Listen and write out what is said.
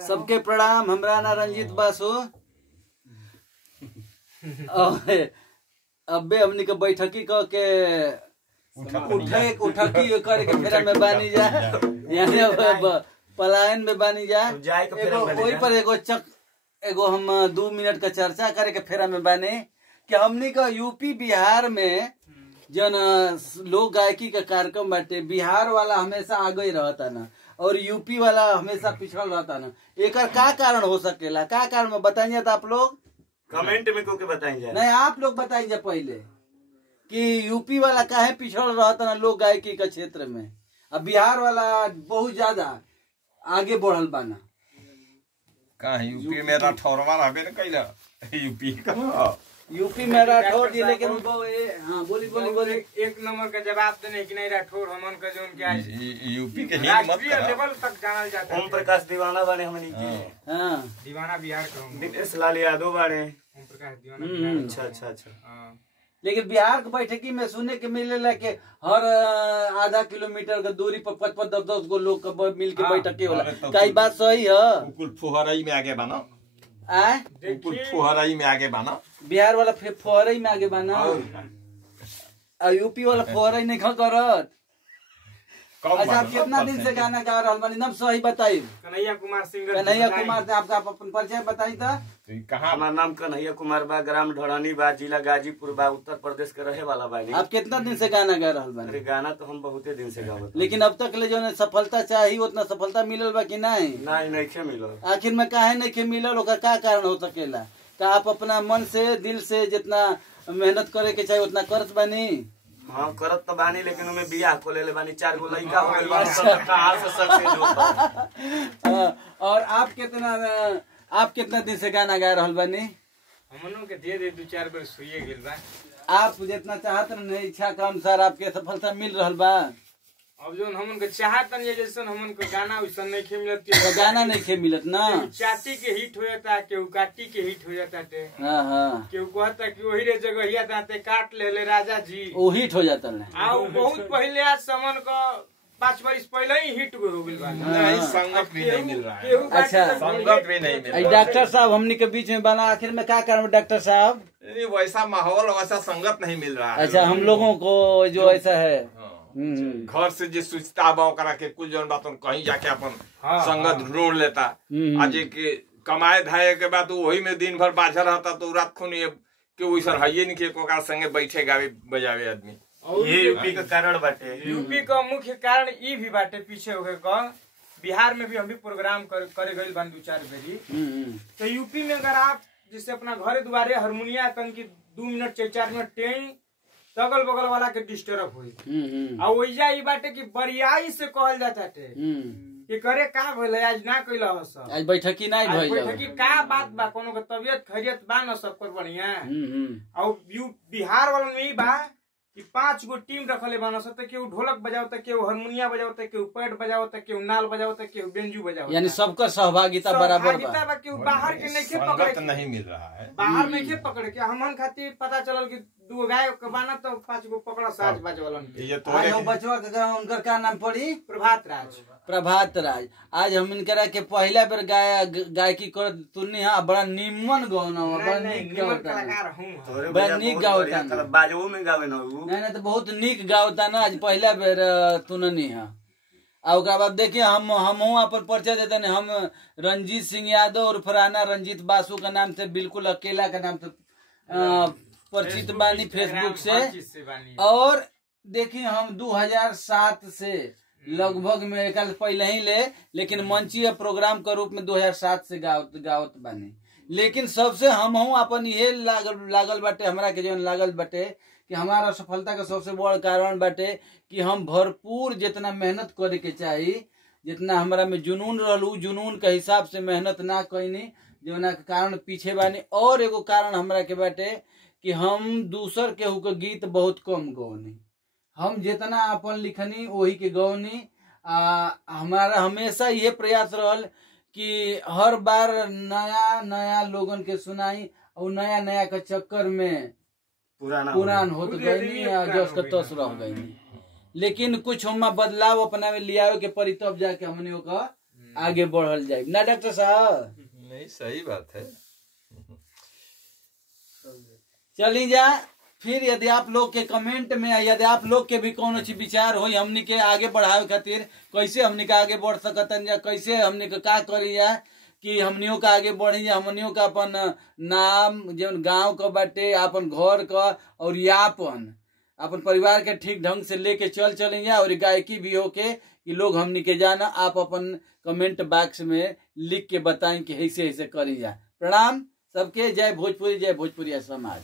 सबके प्रणाम। हमरा ना रंजीत बासु अबे हमनी के बैठकी क के उठकी करे के फेरा में बानी जा, यानी पलायन में बानी जा। वही पर एगो हम 2 मिनट का चर्चा करे के फेरा में बानी कि हमनी का यूपी बिहार में जन लोक गायकी का कार्यक्रम बाटे, बिहार वाला हमेशा आगे रहता ना और यूपी वाला हमेशा पिछड़ल रहता ना। एक का कारण हो सकेला, का कारण में बताइए तो आप लोग कमेंट में को के बताइए। नहीं, आप लोग बताइए पहले कि यूपी वाला काहे पिछड़ रहता ना लोक गायकी का क्षेत्र में, अब बिहार वाला बहुत ज्यादा आगे बढ़ल बाना। कहा यूपी में राठौरवा रहबे न कैला, यूपी में राठौर जी, लेकिन हाँ बोली एक नंबर का जवाब देने कि नहीं राठौर हमन का जो उनके यूपी के ही मत लेवल तक जाना जाता है। ओम प्रकाश दीवाना बने हमनी के। हाँ दीवाना बिहार का दिनेश लाल यादव बने। ओम प्रकाश दीवाना। अच्छा। लेकिन बिहार के बैठकी में सुने के मिले कि हर आधा किलोमीटर के दूरी पर 5-10 गो लोग मिल के बैठकी होला। कई बात सही है। कुल फुहराई में आगे बना, आए कुल फुहराई में आगे बना, बिहार वाला फुहराई में आगे बना और यूपी वाला फुहराई नहीं करत। अच्छा, आप कितना दिन से गाना गा रहा बानी, नाम सही बताइए। कन्हैया कुमार सिंगर। कन्हैया कुमार से आपका अपन परिचय बताई था। कहाँ? हमारा नाम कन्हैया कुमार बा, ग्राम ढोरानी बा, जिला गाजीपुर बा, उत्तर प्रदेश के रहे वाला बा। आप कितना दिन से गाना गा रहा बानी? अरे गाना तो हम बहुते दिन से गावत, लेकिन अब तक ले जो सफलता चाहिए उतना सफलता मिलल बा कि नहीं? नहीं मिलो। आखिर में काहे नहीं मिलल, ओकर का कारण हो सकेला? का आप अपना मन से दिल से जितना मेहनत करे के चाहिए उतना करत बानी? हाँ करत तो बानी, लेकिन उनमें बियाह को ले बानी, 4 गो लड़का हो गइल बा, कहां से सक्सेस होता। और आप कितना दिन से गाना गा रहल बानी? हमनों के दे 2-4 बार सुइए गेल बा। आप जितना चाहत रहे इच्छा के अनुसार आपके सफलता मिल रहल बा। अब जो हमन के चाहत नहीं जैसे हमन को गाना वैसन नहीं खे मिलत, तो गाना नहीं खे मिलत ना। चाटी के हिट हो जाता, केहू काटी के हिट हो जाता, केहू कहता कि वही रे जगहिया दाते काट ले राजा जी, वो हिट हो जाता है। बहुत पहले आज समन को 5 वर्ष पहले ही हिट हो गइल बा। नहीं, संगत भी नहीं मिल रहा है। अच्छा, संगत भी नहीं मिल रहा है। डॉक्टर साहब हमनी के बीच में बना, आखिर में क्या कारण डॉक्टर साहब? वैसा माहौल, वैसा संगत नहीं मिल रहा है। अच्छा, हम लोगों को जो ऐसा है घर से जो सूचता बा ओकरा के कुछ जन बात कहीं जाके अपन संगत ढूंढ लेता। आज के कमाए धाये के बाद वही में दिन भर बाझा रहता, तो रात खुन के वैसा है नहीं कि ओकरा संगे बैठे गावे बजावे आदमी। ये यूपी का कारण बाटे। यूपी का मुख्य कारण ई भी बाटे पीछे हो गए। बिहार में भी हम भी प्रोग्राम करे गए बान 2-4 बेरी। तो यूपी में अगर आप जैसे अपना घरे दुआरे हारमोनिया तन की 2 मिनट 4 मिनट टें तो अगल बगल वाला के डिस्टर्ब हुई। और वैजा ई बाटे कि बरियाई से कहल जाता थे कि करे का भइल आज ना कइला हो सब, आज बैठकी नहीं भइल, बैठकी का बात बा, कोनो के तबियत खैरियत बा न सब कर बढ़िया। और बिहार वाला में ई बा कि 5 गो टीम रखले बान सब, केहू ढोलक बजावता, केहू हारमोनिया बजावता, केहू पैड बजावता, केहू नाल बजावता, केहू बेंजू बजावता, यानी सबका सहभागिता बराबर बा। केहू बाहर के नहीं पकड़े, नहीं मिल रहा है बाहर नहीं के पकड़ के। हमन खातिर पता चलल कि 2 गाय के बाना तो 5 गो पकड़ा साज बजवलन। आज बचवा का उनकर का नाम पड़ी? प्रभात राज। प्रभात राज। आज हम इनकरा के पहला बेर गायकी कर तुन्नी। हाँ, बड़ा निमन गौना, बड़ा नीक गावता, बड़ा नीक गावता, बाजवो में गावे ना। नहीं तो बहुत नीक गावता ना। आज पहला बेर तुननी है। और ओकरा बाद देखिए हम अपन परिचय देते हैं। हम रंजीत सिंह यादव और फराना रंजीत बासु का नाम से, बिल्कुल अकेला का नाम से परिचित बानी फेसबुक से। और देखिए हम 2007 से लगभग में कल पहले ही लेकिन मंचीय प्रोग्राम के रूप में 2007 से गावत बानी। लेकिन सबसे हम अपन ये लागल बाटे, हमरा के जो लागल बाटे कि हमारा सफलता का सबसे बड़ कारण बाटे कि हम भरपूर जितना मेहनत करे के चाहिए, जितना हमारा में जुनून रहलू, जुनून के हिसाब से मेहनत ना कईनी, जोना के कारण पीछे बानी। और एगो कारण हमरा के बाटे कि हम दूसर केहू के गीत बहुत कम गौनी, हम जितना अपन लिखनी वही के गौनी। हमारा हमेशा ये प्रयास रहल कि हर बार नया नया लोगन के सुनाई और नया नया के चक्कर में पुरान होत गई जस के तस रह गई। लेकिन कुछ हम बदलाव अपना में लियावे के पड़ी, तब जाके हमने आगे बढ़ल जाए ना डॉक्टर साहब। नहीं सही बात है। चली जा फिर यदि आप लोग के कमेंट में यदि आप लोग के भी कौन सी विचार हो हमनी के आगे बढ़ावे खातिर कैसे हमनी के आगे बढ़ सकतन या कैसे हमनी के का करी जा कि हमनियों का आगे बढ़ी जा हमनियों का अपन नाम जौन गांव का बाटे अपन घर का और यापन अपन परिवार के ठीक ढंग से लेके चली जा और गायकी भी हो के कि लोग हमनी के जाना। आप अपन कमेंट बॉक्स में लिख के बताएं कि ऐसे ऐसे करी जा। प्रणाम सबके। जय भोजपुरी समाज।